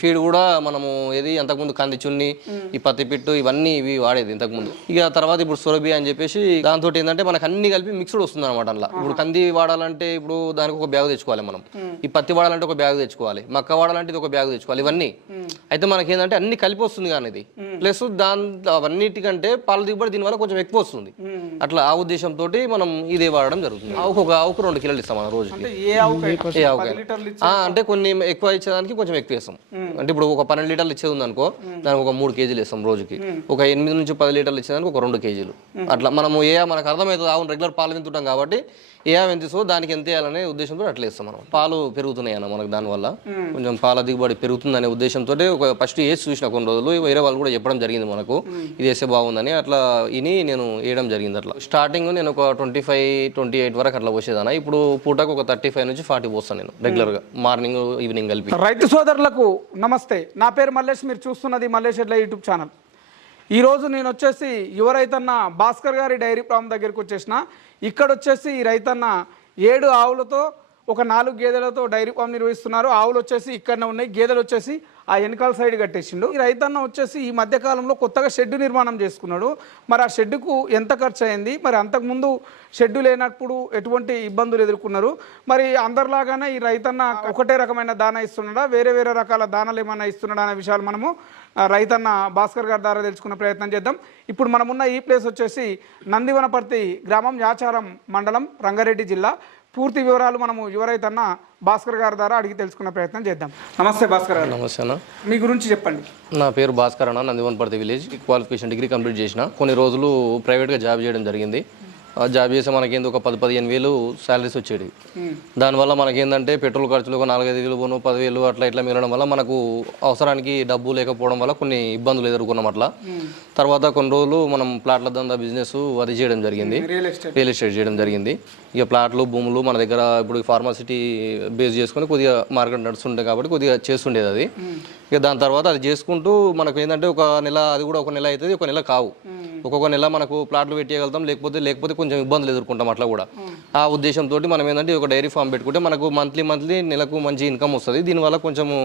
Feed కూడా మనము ఏది అంతకుముందు కంది చున్ని ఈ పత్తి పిట్టు ఇవన్నీ ఇవి వాడేది ఇంతకుముందు. ఇక తర్వాత ఇప్పుడు సొరబి అని చెప్పేసి దాంతో ఏంటంటే మనకు అన్ని కలిపి మిక్స్డ్ వస్తుంది అనమాట అలా ఇప్పుడు కంది వాడాలంటే ఇప్పుడు దానికి ఒక బ్యాగ్ తెచ్చుకోవాలి మనం. ఈ పత్తి వాడాలంటే ఒక బ్యాగ్ తెచ్చుకోవాలి. మక్క వాడాలంటే ఇది ఒక బ్యాగ్ తెచ్చుకోవాలి. ఇవన్నీ. అయితే మనకి ఏంటంటే అన్ని కలిపి వస్తుంది కానీ ఇది. ప్లస్ దాని అవన్నిటికంటే పాల దిగుబడి దీనివల్ల కొంచెం ఎక్కువ వస్తుంది. అట్లా ఆ ఉద్దేశంతో మనం ఇదే వాడడం జరుగుతుంది. ఆవుకు ఒక ఆవుకు రెండు కిలోలు ఇస్తాం మనం రోజుకి. అంటే ఏ కొన్ని ఎక్కువ ఇచ్చేదానికి కొంచెం ఎక్కువ ఇస్తాం అంటే ఇప్పుడు ఒక పన్నెండు లీటర్లు ఇచ్చేది ఉంది అనుకో దానికి ఒక మూడు కేజీలు ఇస్తాం రోజుకి. ఒక ఎనిమిది నుంచి పది లీటర్లు ఇచ్చేదానికి ఒక రెండు కేజీలు. అట్లా మనము ఏ మనకు అర్థమవుతుంది? అవును రెగ్యులర్ పాలు వింటుంటాం కాబట్టి ఏ ఆవు ఎంత ఇస్తుందో దానికి ఎంత వేయాలనే ఉద్దేశంతో అట్లా ఇస్తాం మనం. పాలు పెరుగుతున్నాయి అన్న మనకు దానివల్ల. కొంచెం పాల దిగుబడి పెరుగుతుందనే ఉద్దేశంతో ఒక ఫస్ట్ వేసి చూసిన కొన్ని రోజులు వేరే వాళ్ళు కూడా చెప్పడం జరిగింది మనకు. ఇది వేస్తే బాగుందని అట్లా ఇని నేను వేయడం జరిగింది అట్లా. స్టార్టింగ్ నేను ఒక ట్వంటీ ఫైవ్ ట్వంటీ ఎయిట్ వరకు అట్లా పోసేదానా ఇప్పుడు పూటకు ఒక థర్టీ ఫైవ్ నుంచి ఫార్టీ పోస్తాను నేను రెగ్యులర్గా. మార్నింగ్ ఈవినింగ్ కలిపి. రైతు సోదరులకు నమస్తే. నా పేరు మల్లేష్. మీరు చూస్తున్నది మల్లేష్ ఎడ్ల యూట్యూబ్ ఛానల్. ఈరోజు నేను వచ్చేసి యువ రైతన్న భాస్కర్ గారి డైరీ ఫామ్ దగ్గరికి వచ్చేసిన. ఇక్కడ వచ్చేసి ఈ రైతన్న ఏడు ఆవులతో ఒక నాలుగు గేదెలతో డైరీ ఫామ్ నిర్వహిస్తున్నారు. ఆవులు వచ్చేసి ఇక్కడనే ఉన్నాయి. గేదెలు వచ్చేసి ఆ వెనకాల సైడ్ కట్టేసిండు. ఈ రైతన్న వచ్చేసి ఈ మధ్యకాలంలో కొత్తగా షెడ్డు నిర్మాణం చేసుకున్నాడు. మరి ఆ షెడ్డుకు ఎంత ఖర్చు అయింది? మరి అంతకుముందు షెడ్డు లేనప్పుడు ఎటువంటి ఇబ్బందులు ఎదుర్కొన్నారు? మరి అందరిలాగానే ఈ రైతన్న ఒకటే రకమైన దాన ఇస్తున్నాడా? వేరే వేరే రకాల దానాలు ఏమైనా ఇస్తున్నాడా అనే విషయాలు మనము రైతన్న భాస్కర్ గారి ద్వారా తెలుసుకునే ప్రయత్నం చేద్దాం. ఇప్పుడు మనమున్న ఈ ప్లేస్ వచ్చేసి నందివనపర్తి గ్రామం యాచారం మండలం రంగారెడ్డి జిల్లా. పూర్తి వివరాలు మనము యువ రైతన్న భాస్కర్ గారి ద్వారా అడిగి తెలుసుకునే ప్రయత్నం చేద్దాం. నమస్తే భాస్కర్ గారు. నమస్తే అన్న. మీ గురించి చెప్పండి. నా పేరు భాస్కర్ అన్న Nandivanaparthi village. Qualification degree complete చేసిన. కొన్ని రోజులు ప్రైవేట్గా జాబ్ చేయడం జరిగింది. జాబ్ చేస్తే మనకేంది? ఒక పది పదిహేను వేలు శాలరీస్ వచ్చేది దానివల్ల మనకేందంటే పెట్రోల్ ఖర్చులు ఒక నాలుగైదు వేలు పోను పదివేలు అట్లా ఇట్లా మిగలడం వల్ల మనకు అవసరానికి డబ్బు లేకపోవడం వల్ల కొన్ని ఇబ్బందులు ఎదుర్కొన్నాం అట్లా. తర్వాత కొన్ని రోజులు మనం ప్లాట్ల దందా బిజినెస్ అది చేయడం జరిగింది. Real estate. రియల్ ఎస్టేట్ చేయడం జరిగింది. ఇక ప్లాట్లు భూములు మన దగ్గర ఇప్పుడు ఫార్మాసిటీ బేస్ చేసుకొని కొద్దిగా మార్కెట్ నడుస్తుండే కాబట్టి కొద్దిగా చేస్తుండేది అది. ఇక దాని తర్వాత అది చేసుకుంటూ మనకు ఏంటంటే ఒక నెల అది కూడా ఒక నెల అవుతుంది ఒక నెల కావు. ఒక్కొక్క నెల మనకు ప్లాట్లు పెట్టేయగలుగుతాం. లేకపోతే లేకపోతే కొంచెం ఇబ్బందులు ఎదుర్కొంటాం అట్లా కూడా. ఆ ఉద్దేశంతో మనం ఏంటంటే ఒక డైరీ ఫామ్ పెట్టుకుంటే మనకు మంత్లీ మంత్లీ నెలకు మంచి ఇన్కమ్ వస్తుంది. దీనివల్ల కొంచెము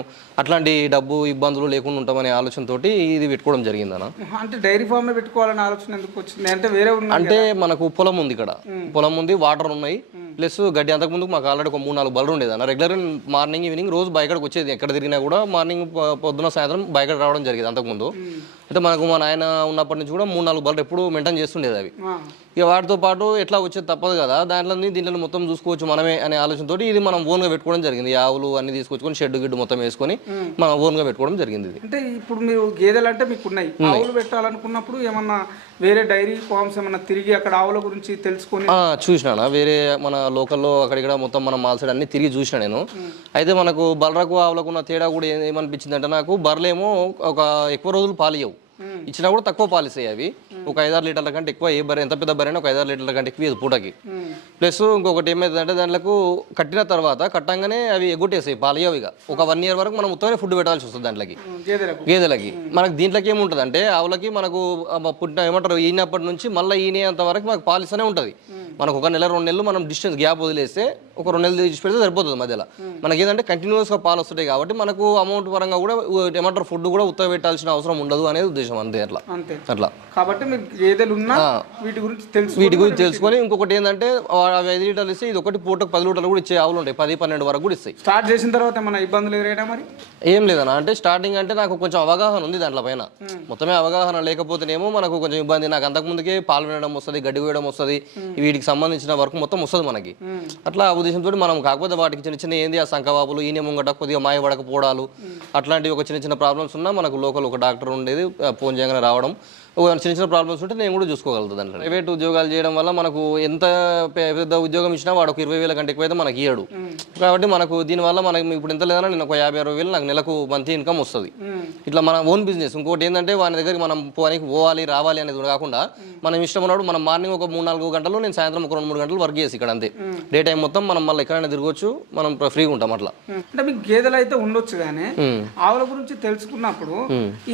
అట్లాంటి డబ్బు ఇబ్బందులు లేకుండా ఉంటామనే ఆలోచనతో ఇది పెట్టుకోవడం జరిగింది అన్న అంటే డైరీ ఫామ్ పెట్టుకోవాలని ఆలోచన ఎందుకు వచ్చింది? అంటే వేరే అంటే మనకు పొలం ఉంది ఇక్కడ. పొలం ఉంది వాటర్ ఉన్నాయి. ప్లస్ గడ్డి అంతకు ముందు మాకు ఆల్రెడీ ఒక మూడు నాలుగు బర్రెలు ఉండేది అన్న రెగ్యులర్ మార్నింగ్ ఈవినింగ్ రోజు బయకడికి వచ్చేది. ఎక్కడ తిరిగినా కూడా మార్నింగ్ పొద్దున సాయంత్రం బయకడ రావడం జరిగేది అంతకుముందు. అయితే మనకు మా నాయన ఉన్నప్పటి నుంచి కూడా మూడు నాలుగు బర్రెలు ఎప్పుడు మెయింటైన్ చేస్తుండేది అవి. ఇక వాటితో పాటు ఎట్లా వచ్చేది తప్పదు కదా దాంట్లో దీంట్లో మొత్తం చూసుకోవచ్చు మనమే అనే ఆలోచనతో ఇది మనం ఓన్గా పెట్టుకోవడం జరిగింది. ఆవులు అన్ని తీసుకొచ్చుకొని షెడ్ గిడ్డు మొత్తం వేసుకొని మనం ఓన్గా పెట్టుకోవడం జరిగింది ఇది. అంటే ఇప్పుడు మీరు గేదెలు అంటే మీకు ఉన్నాయి. ఆవులు పెట్టాలనుకున్నప్పుడు ఏమన్నా వేరే డైరీ ఫార్మ్స్ ఏమన్నా తిరిగి అక్కడ ఆవుల గురించి తెలుసుకొని ఆ, చూసినానా వేరే మన లోకల్లో అక్కడిక్కడ మొత్తం మన మాల్ సైడ్ అన్ని తిరిగి చూసిన నేను. అయితే మనకు బర్రకు ఆవులకు ఉన్న తేడా కూడా ఏ- ఏమనిపించింది అంటే నాకు బర్రెలేమో ఒక ఎక్కువ రోజులు పాలియవు ఇచ్చినా కూడా తక్కువ పాలిస్తాయి అవి. ఒక ఐదారు లీటర్ల కంటే ఎక్కువ ఏ బర్రె ఎంత పెద్ద బర్రె అయినా ఒక ఐదారు లీటర్ల కంటే ఎక్కువ ఇది పూటకి. ప్లస్ ఇంకొకటి ఏమైందంటే దాంట్లో కట్టిన తర్వాత కట్టంగానే అవి ఎగ్గొట్టేసాయి పాలియవు ఇక. ఒక వన్ ఇయర్ వరకు మనం మొత్తమే ఫుడ్ పెట్టాల్సి వస్తుంది దాంట్లోకి. గేదెలకు. మనకి దీంట్లోకి ఏముంటుంది అంటే ఆవులకి మనకు పుట్టిన ఏమంటారు ఈనప్పటి నుంచి మళ్ళీ ఈనేంత వరకు మనకు పాలిస్తూనే ఉంటుంది. మనకు ఒక నెల రెండు నెలలు మనం డిస్టెన్స్ గ్యాప్ వదిలేస్తే ఒక రెండు నెలలు తీసి పెడితే సరిపోతుంది మధ్యలో. మనకి ఏంటంటే కంటిన్యూస్గా పాలు వస్తుంటాయి కాబట్టి మనకు అమౌంట్ పరంగా కూడా ఏమంటారు ఫుడ్ కూడా ఉత్తర పెట్టాల్సిన అవసరం ఉండదు అనేది ఉద్దేశం అంతే అట్లా. అంతే. అట్లా. కాబట్టి మీరు గేదెలు ఉన్నా వీటి గురించి తెలుసు వీటి గురించి తెలుసుకొని ఇంకొకటి ఏంటంటే అవి ఐదు లీటర్లు ఇస్తే ఇది ఒకటి పూటకు పది లీటర్లు కూడా ఇచ్చే ఆవులు ఉంటాయి. పది పన్నెండు వరకు కూడా ఇస్తాయి. స్టార్ట్ చేసిన తర్వాత ఏమన్నా ఇబ్బందులు ఎదురైనా మరి? ఏం లేదన్న. అంటే స్టార్టింగ్ అంటే నాకు కొంచెం అవగాహన ఉంది దాంట్లో పైన. మొత్తమే అవగాహన లేకపోతేనేమో మనకు కొంచెం ఇబ్బంది. నాకు అంతకుముందుకే పాలు వినడం వస్తుంది గడ్డి వేయడం వస్తుంది. వీటికి సంబంధించిన వర్క్ మొత్తం వస్తుంది మనకి. అట్లా ఆ ఉద్దేశంతో మనం కాకపోతే వాటికి చిన్న చిన్న ఏంది ఆ సంకవాపులు ఈయన ముంగట కొద్దిగా మాయపడకపోవడాలు అట్లాంటివి ఒక చిన్న చిన్న ప్రాబ్లమ్స్ ఉన్నా మనకు లోకల్ ఒక డాక్టర్ ఉండేది ఫోన్ చేయగానే రావడం. చిన్న చిన్న ప్రాబ్లమ్స్ ఉంటే నేను కూడా చూసుకోగలుగుతాను దాంట్లో. ప్రైవేట్ ఉద్యోగాలు చేయడం వల్ల మనకు ఎంత పెద్ద ఉద్యోగం ఇచ్చినా వాడు ఒక ఇరవై వేల కంటే ఎక్కువైతే మనకి ఇయ్యడు. కాబట్టి మనకు దీనివల్ల మనకి ఇప్పుడు ఎంత లేదన్నా నేను ఒక యాభై అరవై వేలు నాకు నెలకు మంత్లీ ఇన్కమ్ వస్తుంది. ఇట్లా మన ఓన్ బిజినెస్ ఇంకోటి ఏంటంటే వాని దగ్గరికి మనం పోనికి పోవాలి రావాలి అనేది కాకుండా మనం ఇష్టం ఉన్నప్పుడు మనం మార్నింగ్ ఒక మూడు నాలుగు గంటలు నేను సాయంత్రం ఒక రెండు మూడు గంటలు వర్క్ చేసి ఇక్కడ అంతే. డే టైం మొత్తం మనం మళ్ళీ ఎక్కడైనా తిరగవచ్చు మనం ఫ్రీగా ఉంటాం అట్లా. అంటే మీకు గేదెలు అయితే ఉండొచ్చు కానీ ఆవుల గురించి తెలుసుకున్నప్పుడు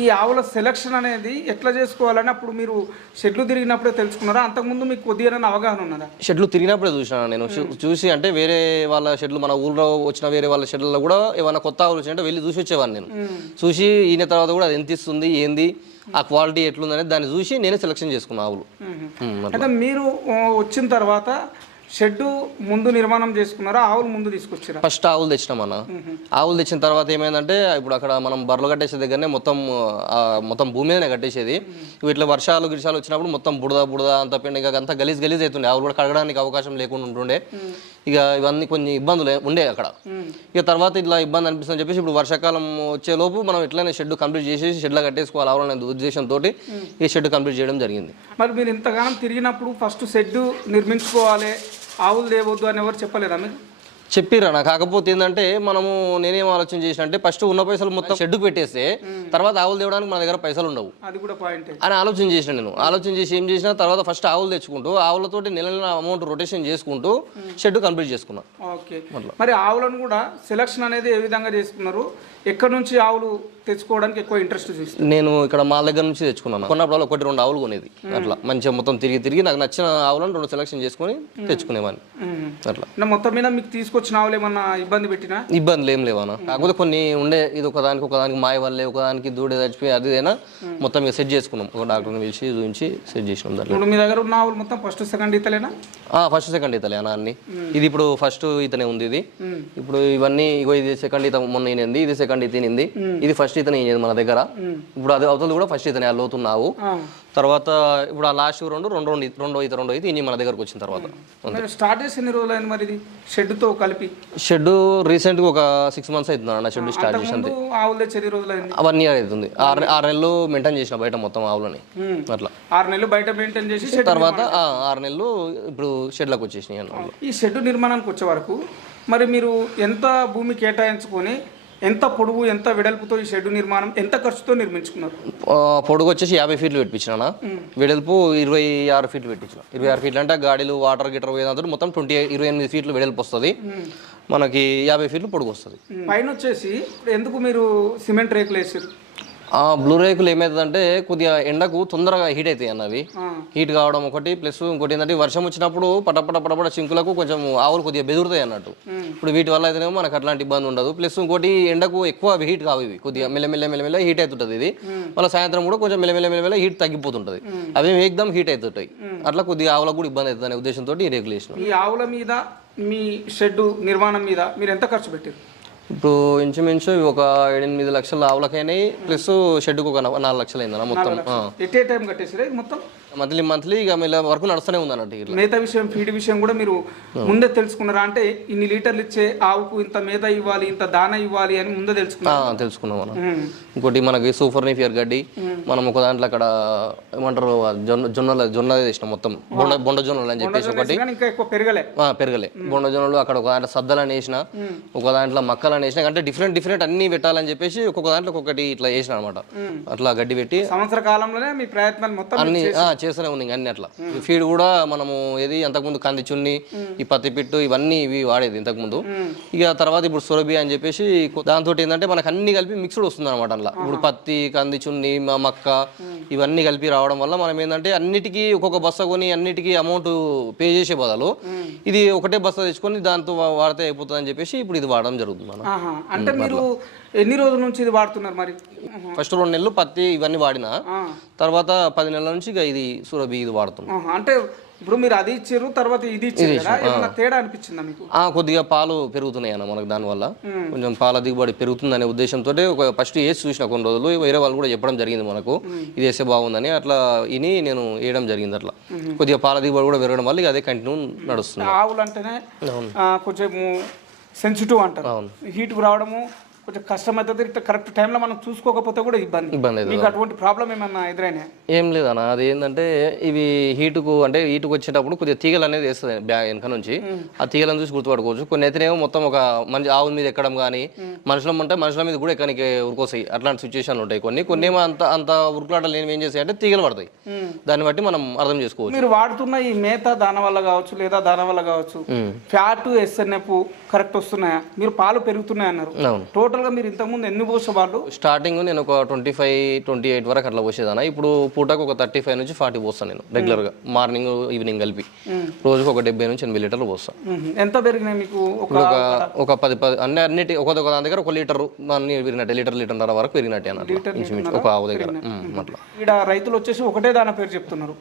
ఈ ఆవుల సెలక్షన్ అనేది ఎట్లా చేసుకోవాలి? నిర్మించుకోవాలని అప్పుడు మీరు షెడ్లు తిరిగినప్పుడే తెలుసుకున్నారా? అంతకుముందు మీకు కొద్దిగా అవగాహన ఉన్నదా? షెడ్లు తిరిగినప్పుడే చూసినా నేను. చూసి అంటే వేరే వాళ్ళ షెడ్లు మన ఊళ్ళో వచ్చిన వేరే వాళ్ళ షెడ్లలో కూడా ఏమైనా కొత్త ఆవులు వచ్చినట్టే వెళ్ళి చూసి వచ్చేవాడిని నేను. చూసి ఈయన తర్వాత కూడా అది ఎంత ఇస్తుంది ఏంది ఆ క్వాలిటీ ఎట్లుందనేది దాన్ని చూసి నేనే సెలెక్షన్ చేసుకున్నా ఆవులు. అయితే మీరు వచ్చిన తర్వాత షెడ్ ముందు నిర్మాణం చేసుకున్నారా? ఆవులు ముందు తీసుకొచ్చారా? ఫస్ట్ ఆవులు తెచ్చినాం అన్న. ఆవులు తెచ్చిన తర్వాత ఏమైందంటే ఇప్పుడు అక్కడ మనం బర్రెలు కట్టేసే దగ్గరనే మొత్తం మొత్తం భూమి మీదనే కట్టేసేది. ఇవి ఇట్లా వర్షాలు గిరిశాలు వచ్చినప్పుడు మొత్తం బుడద బుడద అంత పిండి ఇక అంతా గలీజ్ గలీజ్ అవుతుండే. ఆవులు కూడా కడగడానికి అవకాశం లేకుండా ఉంటుండే. ఇక ఇవన్నీ కొన్ని ఇబ్బందులు ఉండే అక్కడ. ఇక తర్వాత ఇట్లా ఇబ్బంది అనిపిస్తుందని చెప్పేసి ఇప్పుడు వర్షాకాలం వచ్చే లోపు మనం ఇట్లనే షెడ్ కంప్లీట్ చేసేసి షెడ్లో కట్టేసుకోవాలి ఆవులనే ఉద్దేశంతో ఈ షెడ్ కంప్లీట్ చేయడం జరిగింది. మరి మీరు ఇంతగానం తిరిగినప్పుడు ఫస్ట్ షెడ్ నిర్మించుకోవాలి ఆవులు లేవద్దు అని ఎవరు చెప్పలేదా మీకు చెప్పిరా నా కాకపోతే ఏంటంటే మనము నేనేం ఆలోచన చేసిన అంటే ఫస్ట్ ఉన్న పైసలు మొత్తం షెడ్కు పెట్టేస్తే తర్వాత ఆవులు తేవడానికి మన దగ్గర పైసలు ఉండవు. అది కూడా పాయింట్ అని ఆలోచన చేసిన నేను. ఆలోచన చేసి ఏం చేసిన తర్వాత ఫస్ట్ ఆవులు తెచ్చుకుంటూ ఆవులతోటి నెల నెల అమౌంట్ రొటేషన్ చేసుకుంటూ షెడ్ కంప్లీట్ చేసుకున్నా. ఓకే. మరి ఆవులను కూడా సెలక్షన్ అనేది ఏ విధంగా చేసుకున్నారు? ఎక్కడి నుంచి ఆవులు తెచ్చుకోవడానికి ఎక్కువ ఇంట్రెస్ట్ చూస్తారు నేను ఇక్కడ మా దగ్గర నుంచి తెచ్చుకున్నాను. కొన్నప్పుడు ఒకటి రెండు ఆవులు కొనేది. అట్లా. మంచిగా మొత్తం తిరిగి తిరిగి నాకు నచ్చిన ఆవులను రెండు సెలెక్షన్ చేసుకొని తెచ్చుకునేవాడిని అట్లా. అంటే మొత్తం మీద మీకు తీసుకొచ్చిన ఆవులు ఏమన్నా ఇబ్బంది పెట్టినా? ఇబ్బందులు ఏం లేవనా కాకపోతే కొన్ని ఉండే ఇది ఒకదానికి ఒకదానికి మాయ వల్లే ఒకదానికి దూడే చచ్చిపోయి అది అయినా మొత్తం ఇక సెట్ చేసుకున్నాం. ఒక డాక్టర్ని పిలిచి చూపించి సెట్ చేసినాం దాంట్లో. ఇప్పుడు మీ దగ్గర ఉన్న ఆవులు మొత్తం ఫస్ట్ సెకండ్ ఈతలేనా? ఫస్ట్ సెకండ్ ఈతలే అన్న అన్ని. ఇది ఇప్పుడు ఫస్ట్ ఈతనే ఉంది ఇది. ఇప్పుడు ఇవన్నీ ఇగో ఇది సెకండ్ ఈత మొన్న ఈనింది ఇది సెకండ్ ఈత ఈనింది. ఇది ఫస్ట్ ఈతనే ఈనేది మన దగ్గర. ఇప్పుడు అది అవతల కూడా ఫస్ట్ ఈతనే లోతున్నావు. తర్వాత ఇప్పుడు ఆ లాస్ట్ రెండు రెండు రెండు రెండో ఈత రెండో ఈత ఇన్ని మన దగ్గరకు వచ్చిన తర్వాత. స్టార్ట్ చేసి ఎన్ని రోజులు అయింది మరి ఇది? షెడ్తో కలిపి. షెడ్ రీసెంట్గా ఒక సిక్స్ మంత్స్ అవుతుంది అన్న షెడ్ స్టార్ట్ చేసి ముందు ఆవులు తెచ్చి రోజులు అయింది వన్ ఇయర్ అవుతుంది. ఆరు ఆరు నెలలు మెయింటైన్ చేసిన బయట మొత్తం ఆవులని. అట్లా. ఆరు నెలలు బయట మెయింటైన్ చేసి తర్వాత ఆరు నెలలు ఇప్పుడు షెడ్లకు వచ్చేసినాయి ఈ షెడ్ నిర్మాణానికి వచ్చే వరకు మరి మీరు ఎంత భూమి కేటాయించుకొని ఎంత పొడుగు ఎంత వెడల్పుతో ఈ షెడ్ నిర్మాణం ఎంత ఖర్చుతో నిర్మించుకున్నారు? పొడుగు వచ్చేసి యాభై ఫీట్లు పెట్టించిన వెడల్పు ఇరవై ఆరు ఫీట్లు పెట్టించిన. ఇరవై ఆరు ఫీట్లు అంటే గాడిలు వాటర్ గిటర్ పోయేదంతా మొత్తం ట్వంటీ ఇరవై ఎనిమిది ఫీట్లు వెడల్పు వస్తుంది. మనకి యాభై ఫీట్లు పొడుగు వస్తుంది. పైన వచ్చేసి ఎందుకు మీరు సిమెంట్ రేకులు వేసారు బ్లూ రేకులు ఏమవుతుందంటే కొద్దిగా ఎండకు తొందరగా హీట్ అవుతాయి అన్నవి హీట్ కావడం ఒకటి ప్లస్ ఇంకోటి ఏంటంటే వర్షం వచ్చినప్పుడు పటపట పటపట చింకులకు కొంచెం ఆవులు కొద్దిగా బెదురుతాయి అన్నట్టు. ఇప్పుడు వీటి వల్ల అయితేనేమో మనకు అట్లాంటి ఇబ్బంది ఉండదు. ప్లస్ ఇంకోటి ఎండకు ఎక్కువ హీట్ కావు ఇవి. కొద్దిగా మెల్లమెల్ల మెల్లమెల్ల హీట్ అవుతుంటుంది ఇది. మళ్ళీ సాయంత్రం కూడా కొంచెం మెల్లమెల్ల మెల్లమెల్ల హీట్ తగ్గిపోతుంటుంది. అవి ఏకదం హీట్ అవుతుంటాయి. అట్లా కొద్దిగా ఆవులకు కూడా ఇబ్బంది అవుతుంది అనే ఉద్దేశంతో ఈ రేకులు వేసినాం. ఈ ఆవుల మీద మీ షెడ్ నిర్మాణం మీద మీరు ఎంత ఖర్చు పెట్టారు? ఇప్పుడు ఇంచుమించు ఒక ఎనిమిది లక్షల ఆవులకైనాయి ప్లస్ షెడ్కు ఒక నాలుగు లక్షలు. అయిందన్న మొత్తం టైం కట్టేసారు ఇది మొత్తం? మంత్లీ మంత్లీ ఇక మెల్ల వరకు నడుస్తూనే ఉంది అన్నట్టు ఇట్లా మేత విషయం ఫీడ్ విషయం కూడా మీరు ముందే తెలుసుకున్నారా? అంటే ఇన్ని లీటర్లు ఇచ్చే ఆవుకు ఇంత మేత ఇవ్వాలి ఇంత దాన ఇవ్వాలి అని ముందే ఆ, తెలుసుకున్నారు తెలుసుకున్నాం మనం ఉమ్. ఇంకోటి మనకి సూపర్ నిఫియర్ గడ్డి మనం ఒక దాంట్లో అక్కడ ఏమంటారు జొన్న జొన్నల జొన్న మొత్తం. బొండ బొండ జొన్నలు అని చెప్పేసి ఒకటి. పెరగలే. పెరగలే. బొండ జొన్నలు అక్కడ ఒక దాంట్లో సద్దలని వేసిన ఒక దాంట్లో మక్కలని వేసిన అంటే డిఫరెంట్ డిఫరెంట్ అన్ని పెట్టాలని చెప్పేసి ఒక్కొక్క దాంట్లో ఒక్కొక్కటి ఇట్లా వేసిన అనమాట అట్లా గడ్డి పెట్టి సంవత్సర కాలంలోనే మీ ప్రయత్నాలు మొత్తం అన్ని చేస్తూనే ఉంది అన్ని అట్లా. ఫీడ్ కూడా మనము ఏది అంతకుముందు కంది చున్ని ఈ పత్తి పిట్టు ఇవన్నీ ఇవి వాడేది ఇంతకుముందు. ఇక తర్వాత ఇప్పుడు సొరబి అని చెప్పేసి దాంతో ఏంటంటే మనకు అన్ని కలిపి మిక్స్డ్ వస్తుంది అనమాట అట్లా ఇప్పుడు పత్తి కంది చున్ని మక్క ఇవన్నీ కలిపి రావడం వల్ల మనం ఏంటంటే అన్నిటికీ ఒక్కొక్క బస్తా కొని అన్నిటికీ అమౌంట్ పే చేసే బదులు ఇది ఒకటే బస్తా తెచ్చుకొని దాంతో వాడితే అయిపోతుంది అని చెప్పేసి ఇప్పుడు ఇది వాడడం జరుగుతుంది మనం. అంటే మీరు ఎన్ని రోజుల నుంచి ఇది వాడుతున్నారు మరి? ఫస్ట్ రెండు నెలలు పత్తి ఇవన్నీ వాడినా. తర్వాత పది నెలల నుంచి ఇక ఇది సురభి ఇది వాడుతున్నాం. అంటే ఇప్పుడు మీరు అది ఇచ్చారు తర్వాత ఇది ఇచ్చారు తేడా అనిపించిందా మీకు? ఆ కొద్దిగా పాలు పెరుగుతున్నాయి అన్న మనకు దానివల్ల. కొంచెం పాల దిగుబడి పెరుగుతుందనే ఉద్దేశంతో ఒక ఫస్ట్ వేసి చూసిన కొన్ని రోజులు వేరే వాళ్ళు కూడా చెప్పడం జరిగింది మనకు. ఇది వేస్తే బాగుందని అట్లా ఇని నేను వేయడం జరిగింది అట్లా. కొద్దిగా పాల దిగుబడి కూడా పెరగడం వల్ల అదే కంటిన్యూ నడుస్తుంది. ఆవులు అంటేనే కొంచెం సెన్సిటివ్ అంటారు. హీట్కు రావడము కొంచెం కష్టం అవుతుంది ఇట్లా కరెక్ట్ టైంలో మనం చూసుకోకపోతే కూడా ఇబ్బంది. ఇబ్బంది మీకు అటువంటి ప్రాబ్లం ఏమన్నా ఎదురైనా? ఏం లేదన్న అది ఏంటంటే ఇవి హీటుకు అంటే హీటుకు వచ్చేటప్పుడు కొద్దిగా తీగలు అనేది వేస్తుంది బ్యాగ్ వెనక నుంచి. ఆ తీగలను చూసి గుర్తుపట్టుకోవచ్చు. కొన్ని అయితేనేమో మొత్తం ఒక మంచి ఆవుల మీద ఎక్కడం కానీ మనుషుల ఉంటే మనుషుల మీద కూడా ఎక్కడానికి ఉరుకొస్తాయి అట్లాంటి సిచ్యువేషన్లు ఉంటాయి కొన్ని. కొన్ని ఏమో అంత అంత ఉరుకులాటలు లేనివి ఏం చేస్తాయి అంటే తీగలు పడతాయి. దాన్ని బట్టి మనం అర్థం చేసుకోవచ్చు. మీరు వాడుతున్న ఈ మేత దాని వల్ల కావచ్చు లేదా దాని వల్ల కావచ్చు ఫ్యాట్ ఎస్ఎన్ఎఫ్ కరెక్ట్ వస్తున్నాయా? మీరు పాలు పెరుగుతున్నాయి అన్నారు టోటల్ టోటల్గా మీరు ఇంతకుముందు ఎన్ని పోసేవాళ్ళు? స్టార్టింగ్ నేను ఒక ట్వంటీ ఫైవ్ ట్వంటీ ఎయిట్ వరకు అట్లా పోసేదానా. ఇప్పుడు పూటకు ఒక థర్టీ ఫైవ్ నుంచి ఫార్టీ పోస్తాను నేను రెగ్యులర్గా మార్నింగ్ ఈవినింగ్ కలిపి. రోజుకు ఒక డెబ్బై నుంచి ఎనభై లీటర్లు పోస్తాను. ఎంత పెరిగినాయి మీకు ఒక ఒక పది పది అన్ని అన్నిటి ఒక దాని దగ్గర ఒక లీటర్ అన్ని పెరిగినట్టే లీటర్ లీటర్న్నర వరకు పెరిగినట్టే అన్నట్టు ఇంచుమించు ఒక ఆవు దగ్గర. అట్లా. ఇక్కడ రైతులు వచ్చేసి ఒకటే దాన పేరు చెప్తున్నారు.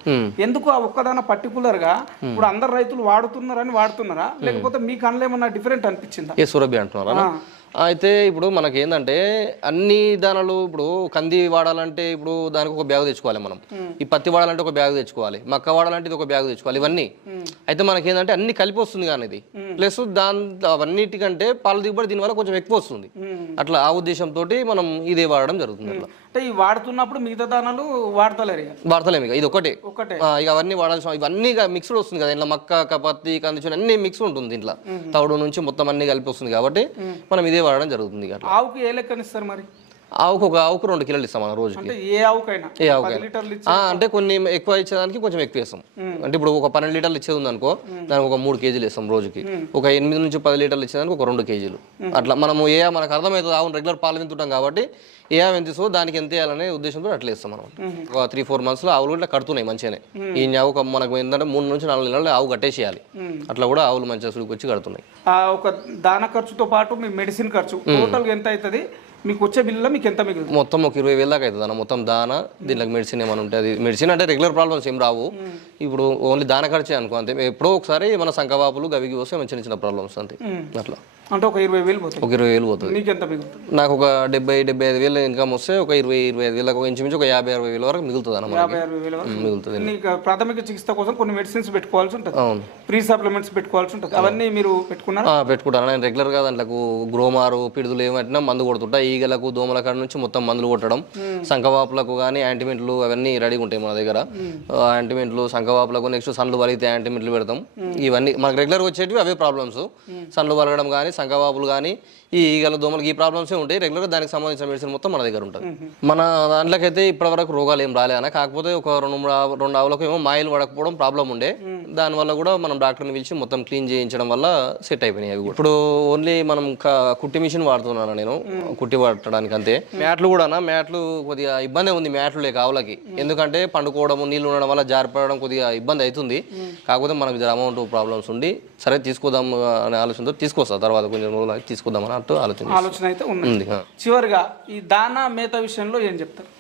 ఎందుకు ఆ ఒక్క దాన పర్టికులర్గా ఇప్పుడు అందరు రైతులు వాడుతున్నారని వాడుతున్నారా? లేకపోతే మీ కళ్ళు ఏమన్నా డిఫరెంట్ అనిపించిందా? ఏ సురభి అంటున్నారా? అయితే ఇప్పుడు మనకి ఏంటంటే అన్ని దానాలు ఇప్పుడు కంది వాడాలంటే ఇప్పుడు దానికి ఒక బ్యాగ్ తెచ్చుకోవాలి మనం. ఈ పత్తి వాడాలంటే ఒక బ్యాగ్ తెచ్చుకోవాలి. మక్క వాడాలంటే ఇది ఒక బ్యాగ్ తెచ్చుకోవాలి. ఇవన్నీ. అయితే మనకి ఏంటంటే అన్ని కలిపి వస్తుంది కానీ ఇది. ప్లస్ దాని అవన్నిటికంటే పాల దిగుబడి దీనివల్ల కొంచెం ఎక్కువ వస్తుంది. అట్లా ఆ ఉద్దేశంతో మనం ఇదే వాడడం జరుగుతుంది అట్లా. అంటే ఈ వాడుతున్నప్పుడు మిగతా దానాలు వాడతలేరు ఇక. వాడతలేము ఇక. ఇది ఒకటే. ఒకటే. ఆ, ఇక అవన్నీ వాడాల్సిన ఇవన్నీ మిక్స్డ్ వస్తుంది కదా. ఇంట్లో మక్క కపత్తి కందిచూని అన్ని మిక్స్ ఉంటుంది ఇంట్లో. తవుడు నుంచి మొత్తం అన్ని కలిపి వస్తుంది కాబట్టి మనం ఇదే వాడడం జరుగుతుంది ఇక అట్లా. ఆవుకి ఏ లెక్కనిస్తారు మరి? ఆవుకు ఒక ఆవుకు రెండు కిలోలు ఇస్తాం మనం రోజుకి. అంటే ఏ ఆవుకైనా ఏ అంటే కొన్ని ఎక్కువ ఇచ్చేదానికి కొంచెం ఎక్కువ ఇస్తాం అంటే ఇప్పుడు ఒక పన్నెండు లీటర్లు ఇచ్చేది ఉంది అనుకో దానికి ఒక మూడు కేజీలు ఇస్తాం రోజుకి. ఒక ఎనిమిది నుంచి పది లీటర్లు ఇచ్చేదానికి ఒక రెండు కేజీలు. అట్లా మనము ఏ మనకు అర్థమవుతుంది ఆవును రెగ్యులర్ పాలు వింటుంటాం కాబట్టి ఏ ఆవు ఎంత ఇస్తుందో దానికి ఎంత వేయాలనే ఉద్దేశంతో అట్లా ఇస్తాం మనం. ఒక త్రీ ఫోర్ మంత్స్లో ఆవులు కూడా కడుతున్నాయి మంచిగానే. ఈ ఆవు మనకు ఏంటంటే మూడు నుంచి నాలుగు నెలలు ఆవు కట్టేసేయాలి. అట్లా కూడా ఆవులు మంచిగా సుడికి వచ్చి కడుతున్నాయి ఒక దాన ఖర్చుతో పాటు మీ మెడిసిన్ ఖర్చు. టోటల్ ఎంత అవుతుంది? మీకు వచ్చే బిల్లులో మీకు ఎంత మిగులుతుంది? మొత్తం ఒక ఇరవై వేల దాకా అవుతుంది అన్న. మొత్తం దాన దీనికి మెడిసిన్ ఏమైనా ఉంటే అది మెడిసిన్ అంటే రెగ్యులర్ ప్రాబ్లమ్స్ ఏం రావు. ఇప్పుడు ఓన్లీ దాన ఖర్చే అనుకో అంతే. ఎప్పుడో ఒకసారి మన సంకవాపులు గవికి వస్తే ఏమైనా చిన్న చిన్న ప్రాబ్లమ్స్ అంతే. అట్లా. అంటే ఒక ఇరవై వేలు పోతుంది ఒక ఇరవై వేలు పోతుంది మీకు ఎంత మిగులుతుంది? నాకు ఒక డెబ్బై డెబ్బై ఐదు వేలు ఇన్కమ్ వస్తే ఒక ఇరవై ఇరవై ఐదు వేలకు ఇంచుమించు ఒక యాభై అరవై వేల వరకు మిగులుతుంది యాభై అరవై వేల వరకు? మిగులుతుంది. నీకు ప్రాథమిక చికిత్స కోసం కొన్ని మెడిసిన్స్ పెట్టుకోవాల్సి ఉంటుంది. అవును. ప్రీ సప్లిమెంట్స్ పెట్టుకోవాల్సి ఉంటుంది. అవన్నీ మీరు పెట్టుకున్నారా? పెట్టుకుంటాను. నేను రెగ్యులర్గా దాంట్లో గ్రోమారు పిడుదలు ఏమంటున్నా మందు కొడుతుంటా. ఈగలకు దోమల కాడ నుంచి మొత్తం మందులు కొట్టడం. సంకవాపులకు కానీ యాంటీమెంట్లు అవన్నీ రెడీగా ఉంటాయి మన దగ్గర. యాంటీమెంట్లు సంకవాపులకు నెక్స్ట్ సన్లు వలిగితే యాంటీమెంట్లు పెడతాం. ఇవన్నీ మనకు రెగ్యులర్గా వచ్చేటివి అవే ప్రాబ్లమ్స్ సన్లు వలగడం కానీ సంఘబాబులు కానీ ఈ ఈగల దోమలకి ఈ ప్రాబ్లమ్సే ఉంటాయి. రెగ్యులర్గా దానికి సంబంధించిన మెడిసిన్ మొత్తం మన దగ్గర ఉంటుంది. మన దాంట్లోకైతే ఇప్పటివరకు రోగాలు ఏం రాలే అన్న. కాకపోతే ఒక రెండు రెండు ఆవులకు ఏమో మాయలు పడకపోవడం ప్రాబ్లం ఉండే. దానివల్ల కూడా మనం డాక్టర్ని పిలిచి మొత్తం క్లీన్ చేయించడం వల్ల సెట్ అయిపోయినాయి అవి కూడా. ఇప్పుడు ఓన్లీ మనం కుట్టి మిషన్ వాడుతున్నాను నేను? కుట్టి పట్టడానికి అంతే. మ్యాట్లు కూడా మ్యాట్లు కొద్దిగా ఇబ్బంది ఉంది మ్యాట్లు లేక ఆవులకి. ఎందుకంటే పండుకోవడం నీళ్ళు ఉండడం వల్ల జారిపడడం కొద్దిగా ఇబ్బంది అవుతుంది. కాకపోతే మనకు అమౌంట్ ప్రాబ్లమ్స్ ఉండి సరే తీసుకుందాం అనే ఆలోచనతో తీసుకొస్తా. తర్వాత కొంచెం రోజులు తీసుకుందాం అన్నట్టు ఆలోచన ఆలోచన అయితే ఉంది. చివరిగా ఈ దానా మేత విషయంలో ఏం చెప్తారు?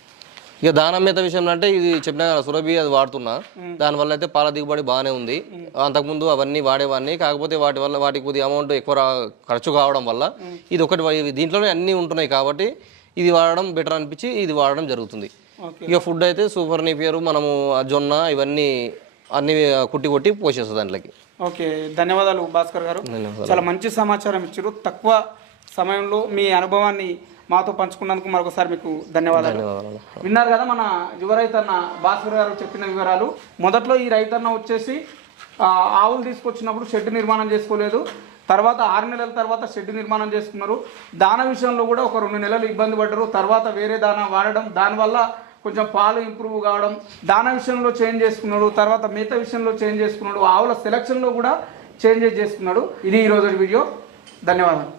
ఇక దానం మీద విషయంలో అంటే ఇది చెప్పినా సురభి అది వాడుతున్నా. దానివల్ల అయితే పాల దిగుబడి బాగానే ఉంది. అంతకుముందు అవన్నీ వాడేవాడిని. కాకపోతే వాటి వల్ల వాటికి కొద్దిగా అమౌంట్ ఎక్కువ ఖర్చు కావడం వల్ల ఇది ఒకటి దీంట్లోనే అన్నీ ఉంటున్నాయి కాబట్టి ఇది వాడడం బెటర్ అనిపించి ఇది వాడడం జరుగుతుంది. ఇక ఫుడ్ అయితే సూపర్ నేపియర్ మనము జొన్న ఇవన్నీ అన్ని కుట్టి కొట్టి పోసేస్తుంది దాంట్లోకి. ఓకే. ధన్యవాదాలు భాస్కర్ గారు. చాలా మంచి సమాచారం ఇచ్చారు. తక్కువ సమయంలో మీ అనుభవాన్ని మాతో పంచుకున్నందుకు మరొకసారి మీకు ధన్యవాదాలు. విన్నారు కదా మన యువ రైతన్న భాస్కర్ గారు చెప్పిన వివరాలు. మొదట్లో ఈ రైతన్న వచ్చేసి ఆవులు తీసుకొచ్చినప్పుడు షెడ్ నిర్మాణం చేసుకోలేదు. తర్వాత ఆరు నెలల తర్వాత షెడ్ నిర్మాణం చేసుకున్నారు. దాన విషయంలో కూడా ఒక రెండు నెలలు ఇబ్బంది పడ్డారు. తర్వాత వేరే దాన వాడడం దానివల్ల కొంచెం పాలు ఇంప్రూవ్ కావడం దాన విషయంలో చేంజ్ చేసుకున్నాడు. తర్వాత మిగతా విషయంలో చేంజ్ చేసుకున్నాడు. ఆవుల సెలక్షన్లో కూడా చేంజెస్ చేసుకున్నాడు. ఇది ఈరోజు వీడియో. ధన్యవాదాలు.